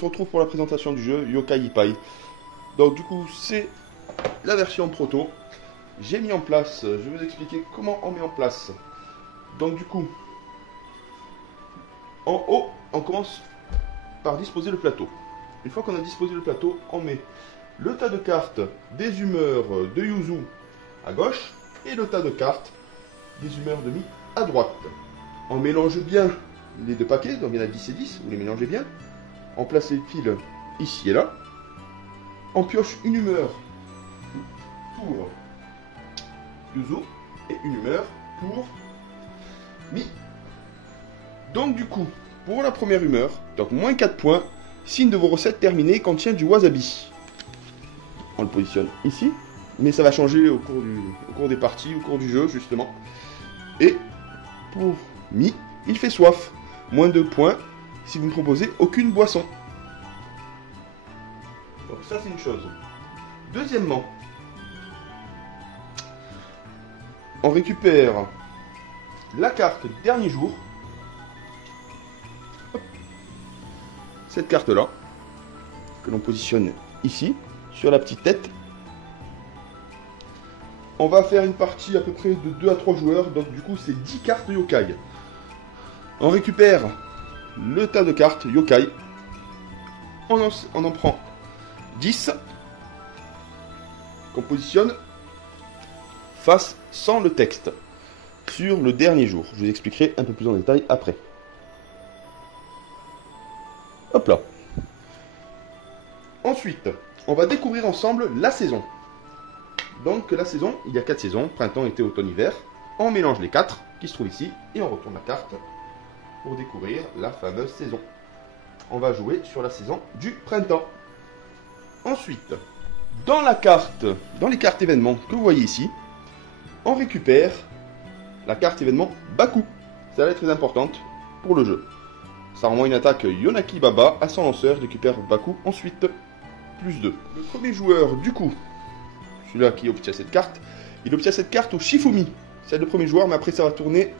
se retrouve pour la présentation du jeu Yokai Ippai. Donc du coup, c'est la version proto. J'ai mis en place, je vais vous expliquer comment on met en place. Donc du coup, en haut, on commence par disposer le plateau. Une fois qu'on a disposé le plateau, on met le tas de cartes des humeurs de Yuzu à gauche et le tas de cartes des humeurs de Mi à droite. On mélange bien les deux paquets, donc il y en a 10 et 10, vous les mélangez bien. On place les fils ici et là. On pioche une humeur pour Yuzu et une humeur pour Mi. Donc du coup, pour la première humeur, donc moins 4 points, signe de vos recettes terminées contient du wasabi. On le positionne ici, mais ça va changer au cours des parties, au cours du jeu justement. Et pour Mi, il fait soif. Moins 2 points si vous ne proposez aucune boisson. Donc ça c'est une chose. Deuxièmement, on récupère la carte dernier jour. Hop. Cette carte là, que l'on positionne ici, sur la petite tête. On va faire une partie à peu près de 2 à 3 joueurs, donc du coup c'est 10 cartes yokai. On récupère le tas de cartes yokai. On en prend 10. Qu'on positionne face sans le texte. Sur le dernier jour. Je vous expliquerai un peu plus en détail après. Hop là. Ensuite, on va découvrir ensemble la saison. Donc la saison, il y a 4 saisons, printemps, été, automne, hiver. On mélange les 4 qui se trouvent ici et on retourne la carte pour découvrir la fameuse saison. On va jouer sur la saison du printemps. Ensuite, dans la carte, dans les cartes événements que vous voyez ici, on récupère la carte événement Baku. Celle-là est très importante pour le jeu. Ça renvoie une attaque Yonaki Baba à son lanceur, il récupère Baku ensuite, plus 2. Le premier joueur, du coup, celui-là qui obtient cette carte, il obtient cette carte au Shifumi. C'est le premier joueur, mais après ça va tourner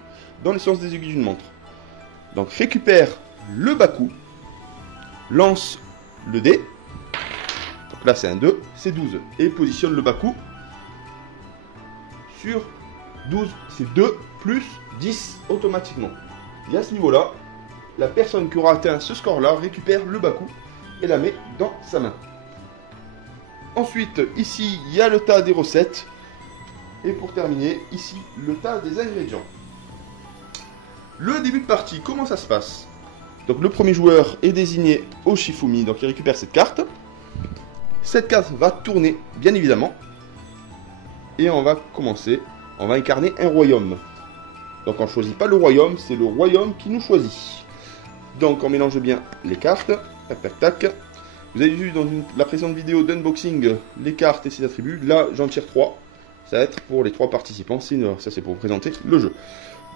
dans le sens des aiguilles d'une montre. Donc récupère le Baku, lance le dé, donc là c'est un 2, c'est 12, et positionne le Baku sur 12, c'est 2 plus 10 automatiquement. Et à ce niveau-là, la personne qui aura atteint ce score-là récupère le Baku et la met dans sa main. Ensuite, ici, il y a le tas des recettes. Et pour terminer, ici, le tas des ingrédients. Le début de partie, comment ça se passe? Donc le premier joueur est désigné au Shifumi, donc il récupère cette carte. Cette carte va tourner, bien évidemment. Et on va commencer, on va incarner un royaume. Donc on ne choisit pas le royaume, c'est le royaume qui nous choisit. Donc on mélange bien les cartes, tac tac tac. Vous avez vu dans la précédente vidéo d'unboxing les cartes et ses attributs. Là j'en tire 3. Ça va être pour les 3 participants, sinon ça c'est pour vous présenter le jeu.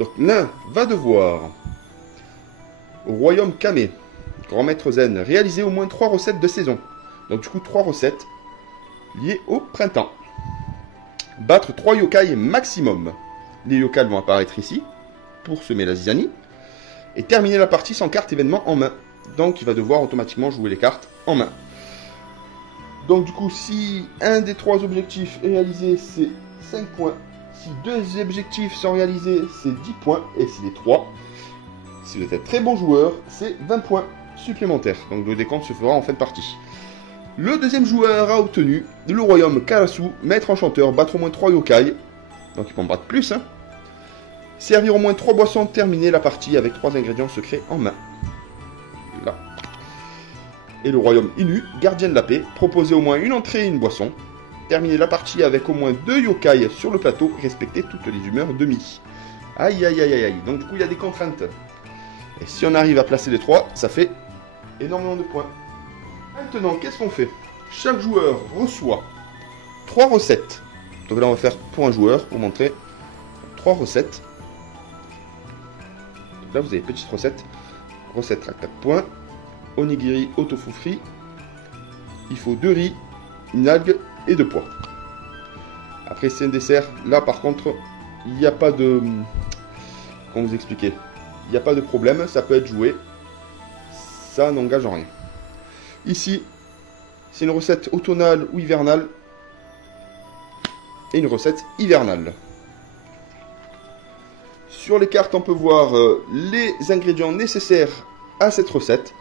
Donc l'un va devoir, au royaume Kame, grand maître zen, réaliser au moins 3 recettes de saison. Donc du coup 3 recettes liées au printemps. Battre 3 yokai maximum. Les yokai vont apparaître ici pour semer la zizanie. Et terminer la partie sans carte événement en main. Donc il va devoir automatiquement jouer les cartes en main. Donc du coup si un des 3 objectifs est réalisé, c'est 5 points. Si 2 objectifs sont réalisés, c'est 10 points. Et si les 3, si vous êtes très bon joueur, c'est 20 points supplémentaires. Donc le décompte se fera en fin de partie. Le deuxième joueur a obtenu le royaume Karasu, maître enchanteur, battre au moins 3 yokai. Donc il peut en battre plus. Hein. Servir au moins 3 boissons, terminer la partie avec 3 ingrédients secrets en main. Là. Et le royaume Inu, gardien de la paix, proposer au moins une entrée et une boisson. Terminer la partie avec au moins 2 yokai sur le plateau, respecter toutes les humeurs de Mi. Aïe aïe aïe aïe. Donc du coup il y a des contraintes. Et si on arrive à placer les 3, ça fait énormément de points. Maintenant, qu'est-ce qu'on fait? Chaque joueur reçoit 3 recettes. Donc là on va faire pour un joueur, pour montrer 3 recettes. Donc là vous avez petite recette. Recette à 4 points. Onigiri au tofu frit. Il faut 2 riz, une algue et 2 pois. Après c'est un dessert. Là par contre, il n'y a pas de... Comment vous expliquer? Il n'y a pas de problème, ça peut être joué. Ça n'engage en rien. Ici, c'est une recette automnale ou hivernale. Et une recette hivernale. Sur les cartes, on peut voir les ingrédients nécessaires à cette recette.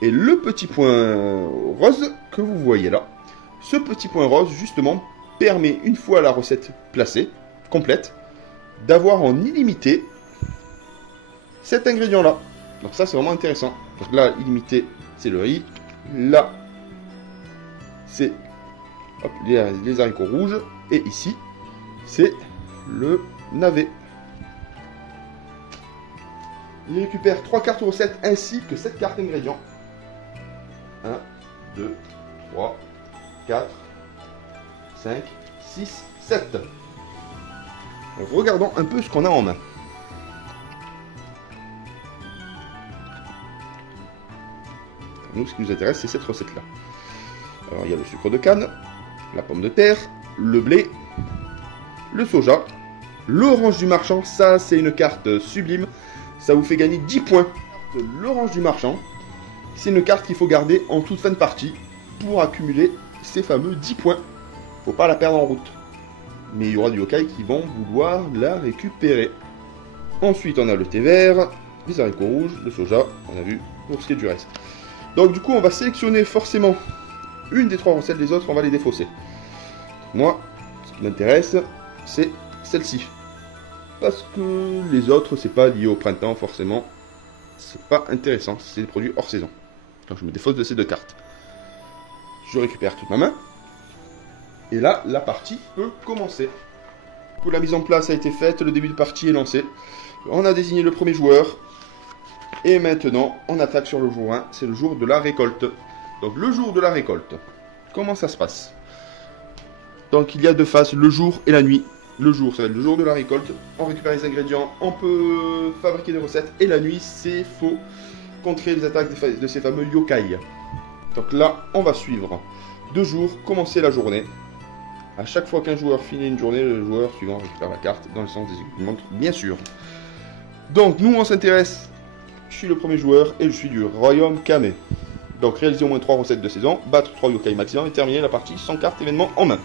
Et le petit point rose que vous voyez là. Ce petit point rose, justement, permet, une fois la recette placée, complète, d'avoir en illimité cet ingrédient-là. Donc ça, c'est vraiment intéressant. Donc là, illimité, c'est le riz. Là, c'est les haricots rouges. Et ici, c'est le navet. Il récupère 3 cartes recettes ainsi que 7 cartes ingrédients. 1, 2, 3, 4, 5, 6, 7. Regardons un peu ce qu'on a en main. Nous, ce qui nous intéresse, c'est cette recette-là. Alors, il y a le sucre de canne, la pomme de terre, le blé, le soja, l'orange du marchand. Ça, c'est une carte sublime. Ça vous fait gagner 10 points. L'orange du marchand, c'est une carte qu'il faut garder en toute fin de partie pour accumuler ces fameux 10 points. Faut pas la perdre en route. Mais il y aura du yokai qui vont vouloir la récupérer. Ensuite, on a le thé vert, les haricots rouges, le soja, on a vu pour ce qui est du reste. Donc du coup, on va sélectionner forcément une des 3 recettes, les autres, on va les défausser. Moi, ce qui m'intéresse, c'est celle-ci. Parce que les autres, c'est pas lié au printemps, forcément. C'est pas intéressant, c'est des produits hors saison. Donc je me défausse de ces 2 cartes. Je récupère toute ma main. Et là, la partie peut commencer. Du coup, la mise en place a été faite, le début de partie est lancé. On a désigné le premier joueur. Et maintenant, on attaque sur le jour 1, c'est le jour de la récolte. Donc le jour de la récolte, comment ça se passe? Donc il y a 2 phases, le jour et la nuit. Le jour, ça va être le jour de la récolte, on récupère les ingrédients, on peut fabriquer des recettes. Et la nuit, c'est faut contrer les attaques de ces fameux yokai. Donc là, on va suivre 2 jours, commencer la journée. À chaque fois qu'un joueur finit une journée, le joueur suivant récupère la carte dans le sens des montres, bien sûr. Donc nous, on s'intéresse. Je suis le premier joueur et je suis du royaume Kame. Donc réaliser au moins 3 recettes de saison, battre 3 yokai maximum et terminer la partie sans carte événement en main.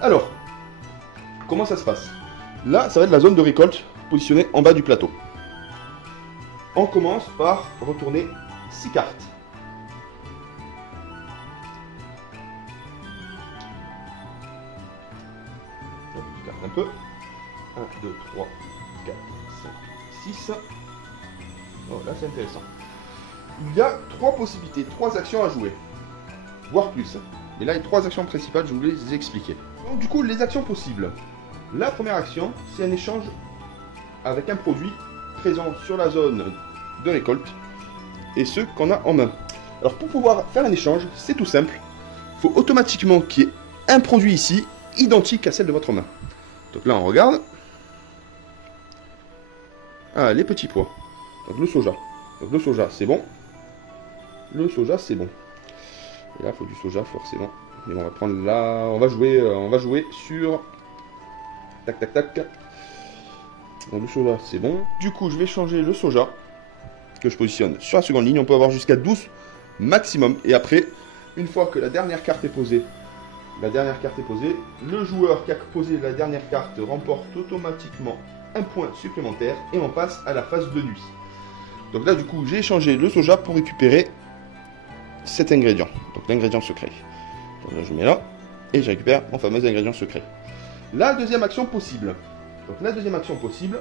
Alors, comment ça se passe? Là, ça va être la zone de récolte positionnée en bas du plateau. On commence par retourner 6 cartes. Je garde un peu. 1, 2, 3, 4, 5, 6. Oh, là, c'est intéressant. Il y a 3 possibilités, 3 actions à jouer. Voire plus. Mais là, les 3 actions principales, je vais vous les expliquer. Donc, du coup, les actions possibles. La première action, c'est un échange avec un produit présent sur la zone de récolte et ceux qu'on a en main. Alors, pour pouvoir faire un échange, c'est tout simple. Il faut automatiquement qu'il y ait un produit ici, identique à celle de votre main. Donc là, on regarde. Ah, les petits pois. Donc le soja. Donc le soja, c'est bon. Le soja, c'est bon. Et là, il faut du soja, forcément. Mais on va prendre là. On va jouer sur. Tac, tac, tac. Donc le soja, c'est bon. Du coup, je vais changer le soja que je positionne sur la seconde ligne. On peut avoir jusqu'à 12 maximum. Et après, une fois que la dernière carte est posée, le joueur qui a posé la dernière carte remporte automatiquement un point supplémentaire et on passe à la phase de nuit. Donc là, du coup, j'ai échangé le soja pour récupérer cet ingrédient. Donc l'ingrédient secret. Donc là, je mets là et je récupère mon fameux ingrédient secret. La deuxième action possible. Donc la deuxième action possible,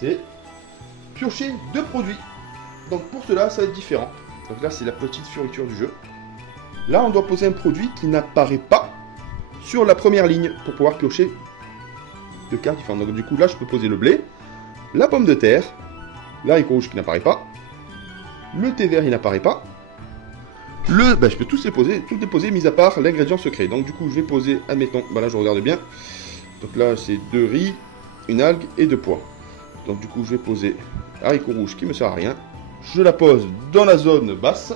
c'est piocher 2 produits. Donc pour cela, ça va être différent. Donc là, c'est la petite fioriture du jeu. Là, on doit poser un produit qui n'apparaît pas sur la première ligne pour pouvoir piocher 2 cartes différentes. Donc du coup, là, je peux poser le blé, la pomme de terre, l'haricot rouge qui n'apparaît pas, le thé vert, il n'apparaît pas. Je peux tous les poser, mis à part l'ingrédient secret. Donc du coup, je vais poser, admettons, là, je regarde bien. Donc là, c'est 2 riz, une algue et 2 pois. Donc du coup, je vais poser haricot rouge qui me sert à rien. Je la pose dans la zone basse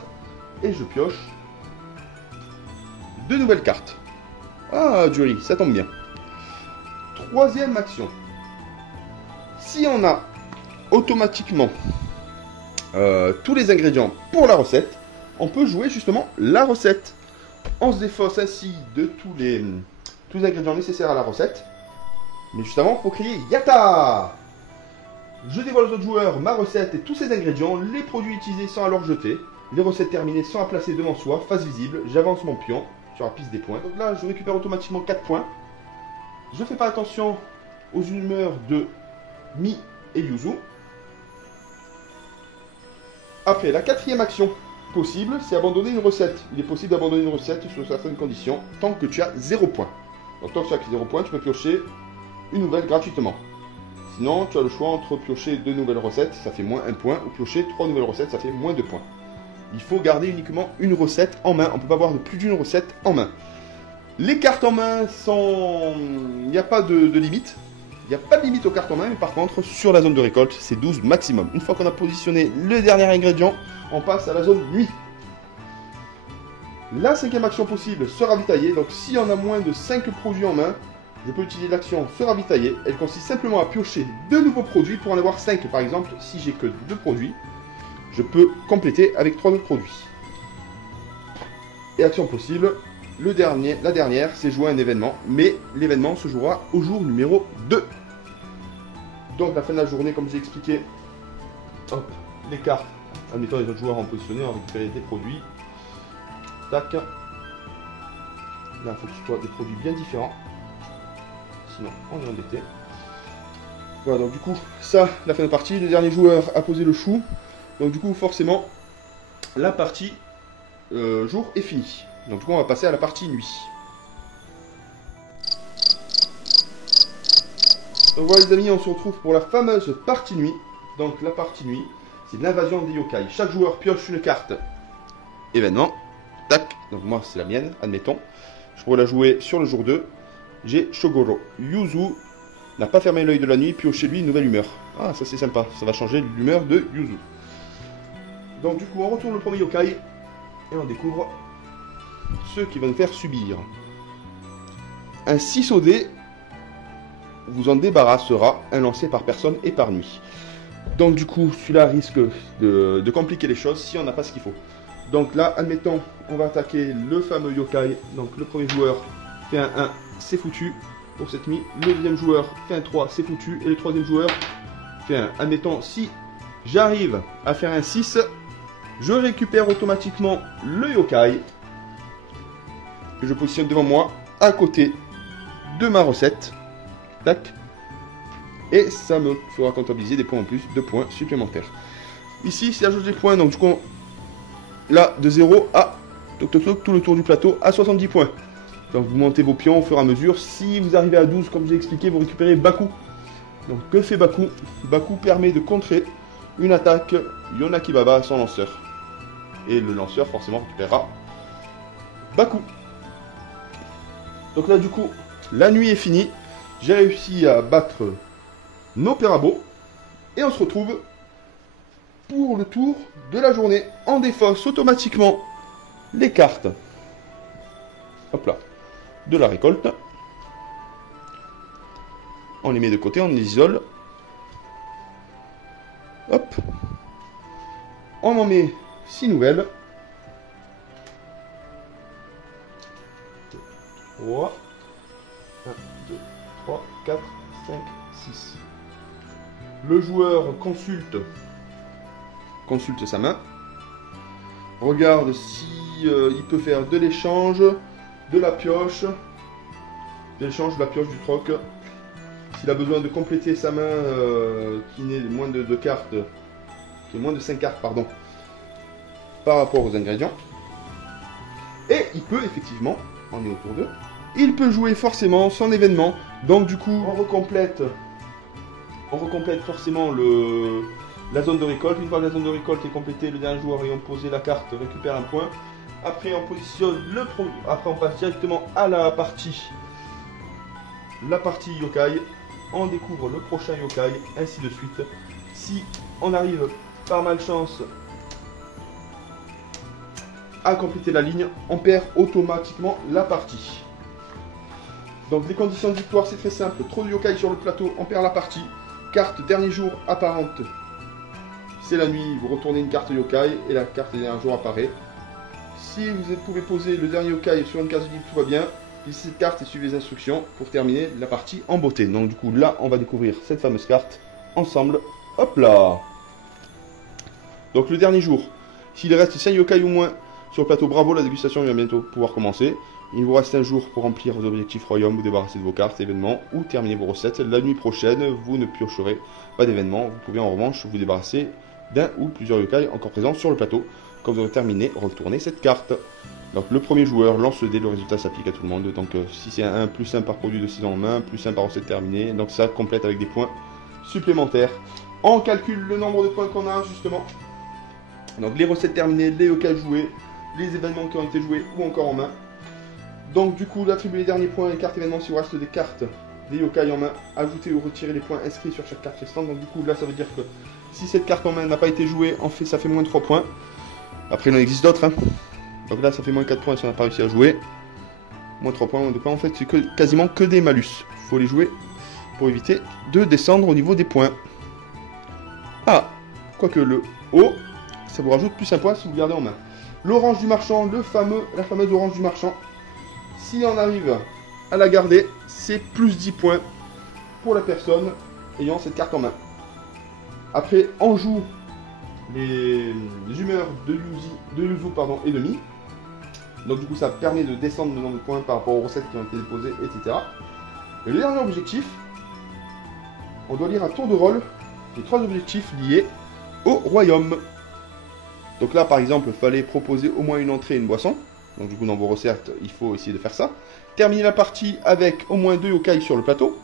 et je pioche 2 nouvelles cartes. Ah, du riz, ça tombe bien. Troisième action. Si on a automatiquement tous les ingrédients pour la recette, on peut jouer justement la recette. On se défausse ainsi de tous les ingrédients nécessaires à la recette. Mais juste avant, il faut crier Yatta! Je dévoile aux autres joueurs ma recette et tous ses ingrédients, les produits utilisés sans alors jeter, les recettes terminées sans à placer devant soi, face visible, j'avance mon pion sur la piste des points. Donc là, je récupère automatiquement 4 points. Je fais pas attention aux humeurs de Mi et Yuzu. Après, la quatrième action possible, c'est abandonner une recette. Il est possible d'abandonner une recette sous certaines conditions, tant que tu as 0 points. Donc tant que tu as 0 points, tu peux piocher une nouvelle gratuitement. Sinon, tu as le choix entre piocher 2 nouvelles recettes, ça fait moins 1 point, ou piocher 3 nouvelles recettes, ça fait moins 2 points. Il faut garder uniquement une recette en main, on ne peut pas avoir plus d'une recette en main. Les cartes en main sont... Il n'y a pas de limite. Il n'y a pas de limite aux cartes en main, mais par contre, sur la zone de récolte, c'est 12 maximum. Une fois qu'on a positionné le dernier ingrédient, on passe à la zone nuit. La cinquième action possible, se ravitailler. Donc si on a moins de 5 produits en main, je peux utiliser l'action se ravitailler. Elle consiste simplement à piocher 2 nouveaux produits pour en avoir 5. Par exemple, si j'ai que 2 produits, je peux compléter avec 3 autres produits. Et action possible, la dernière, c'est jouer un événement. Mais l'événement se jouera au jour numéro 2. Donc, à la fin de la journée, comme j'ai expliqué, hop, les cartes, admettons les autres joueurs ont positionné, on récupère des produits. Tac. Là, il faut que ce soit des produits bien différents. Sinon, on est embêté. Voilà, donc du coup, ça, la fin de partie. Le dernier joueur a posé le chou. Donc, du coup, forcément, la partie jour est finie. Donc, du coup, on va passer à la partie nuit. Donc voilà les amis, on se retrouve pour la fameuse partie nuit. Donc la partie nuit, c'est l'invasion des yokai. Chaque joueur pioche une carte événement. Tac, donc moi c'est la mienne, admettons. Je pourrais la jouer sur le jour 2. J'ai Shogoro. Yuzu n'a pas fermé l'œil de la nuit, pioché lui une nouvelle humeur. Ah, ça c'est sympa, ça va changer l'humeur de Yuzu. Donc du coup, on retourne le premier yokai et on découvre ceux qui vont nous faire subir. Un 6 au dé vous en débarrassera, un lancé par personne et par nuit. Donc du coup, celui-là risque de compliquer les choses si on n'a pas ce qu'il faut. Donc là, admettons, on va attaquer le fameux yokai. Donc le premier joueur fait un 1, c'est foutu pour cette nuit. Le deuxième joueur fait un 3, c'est foutu. Et le troisième joueur fait un. Admettons, si j'arrive à faire un 6, je récupère automatiquement le yokai que je positionne devant moi, à côté de ma recette. Tac. Et ça me fera comptabiliser des points en plus, 2 points supplémentaires. Ici, c'est la jauge des points, donc du coup, là, de 0 à toc, toc, toc, tout le tour du plateau à 70 points. Donc vous montez vos pions au fur et à mesure. Si vous arrivez à 12, comme j'ai expliqué, vous récupérez Baku. Donc que fait Baku? Baku permet de contrer une attaque Yonaki Baba à son lanceur. Et le lanceur forcément récupérera Baku. Donc là du coup, la nuit est finie. J'ai réussi à battre nos Perabo. Et on se retrouve pour le tour de la journée. On défausse automatiquement les cartes. Hop là. De la récolte. On les met de côté, on les isole. Hop. On en met 6 nouvelles. 3. 1, 2, 3, 4, 5, 6. Le joueur consulte sa main. Regarde si il peut faire de l'échange, de la pioche. De l'échange, de la pioche, du troc. S'il a besoin de compléter sa main qui n'est moins de 2 cartes, qui est moins de 5 cartes, pardon, par rapport aux ingrédients. Et il peut effectivement, on est autour d'eux, il peut jouer forcément son événement. Donc du coup, on recomplète forcément la zone de récolte. Une fois que la zone de récolte est complétée, le dernier joueur ayant posé la carte récupère un point. Après on positionne après on passe directement à la partie yokai. On découvre le prochain yokai, ainsi de suite. Si on arrive par malchance à compléter la ligne, on perd automatiquement la partie. Donc les conditions de victoire, c'est très simple. Trop de yokai sur le plateau, on perd la partie. Carte dernier jour apparente. c'est la nuit, vous retournez une carte yokai et la carte des derniers jours apparaît. Si vous pouvez poser le dernier yokai sur une case libre, tout va bien. Lisez cette carte et suivez les instructions pour terminer la partie en beauté. Donc du coup là, on va découvrir cette fameuse carte ensemble. Hop là. Donc le dernier jour, s'il reste 5 yokai ou moins sur le plateau, bravo, la dégustation va bientôt pouvoir commencer. Il vous reste un jour pour remplir vos objectifs royaume, vous débarrasser de vos cartes, événements ou terminer vos recettes. La nuit prochaine, vous ne piocherez pas d'événements. Vous pouvez en revanche vous débarrasser d'un ou plusieurs yokai encore présents sur le plateau. Quand vous aurez terminé, retournez cette carte. Donc le premier joueur lance le dé, le résultat s'applique à tout le monde. Donc si c'est un plus 1 par produit de 6 en main, plus 1 par recette terminée. Donc ça complète avec des points supplémentaires. On calcule le nombre de points qu'on a justement. Donc les recettes terminées, les yokai joués, les événements qui ont été joués ou encore en main. Donc du coup, attribuez les derniers points, les cartes événements si vous reste des cartes, des yokai en main, ajoutez ou retirez les points inscrits sur chaque carte restante. Donc du coup là ça veut dire que si cette carte en main n'a pas été jouée, ça fait moins de 3 points. Après il en existe d'autres. Hein. Donc là ça fait moins 4 points si on n'a pas réussi à jouer. Moins 3 points, moins 2 points. En fait c'est quasiment que des malus. Il faut les jouer pour éviter de descendre au niveau des points. Ah, quoique le haut, ça vous rajoute plus un point si vous le gardez en main. L'orange du marchand, la fameuse orange du marchand. Si on arrive à la garder, c'est plus 10 points pour la personne ayant cette carte en main. Après, on joue les humeurs de Yuzu et de Mi. Donc du coup, ça permet de descendre le nombre de points par rapport aux recettes qui ont été déposées, etc. Et le dernier objectif, on doit lire à tour de rôle les 3 objectifs liés au royaume. Donc là, par exemple, il fallait proposer au moins une entrée et une boisson. Donc du coup, dans vos recettes, il faut essayer de faire ça. Terminer la partie avec au moins 2 yokai sur le plateau.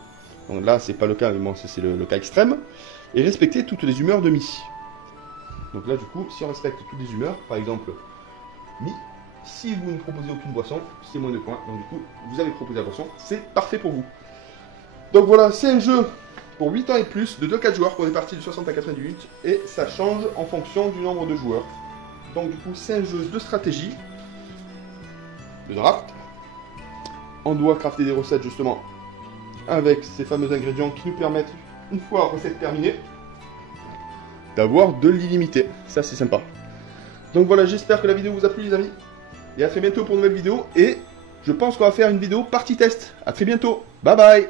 Donc là, c'est pas le cas, mais bon, c'est le cas extrême. Et respecter toutes les humeurs de Mi. Donc là, du coup, si on respecte toutes les humeurs, par exemple, Mi, si vous ne proposez aucune boisson, c'est moins de points. Donc du coup, vous avez proposé la boisson, c'est parfait pour vous. Donc voilà, c'est un jeu pour 8 ans et plus, de 2-4 joueurs pour des parties de 60 à 90 minutes. Et ça change en fonction du nombre de joueurs. Donc du coup, c'est un jeu de stratégie. De draft. On doit crafter des recettes justement avec ces fameux ingrédients qui nous permettent, une fois recette terminée, d'avoir de l'illimité. Ça c'est sympa. Donc voilà, j'espère que la vidéo vous a plu les amis. Et à très bientôt pour une nouvelle vidéo. Et je pense qu'on va faire une vidéo partie test. A très bientôt. Bye bye.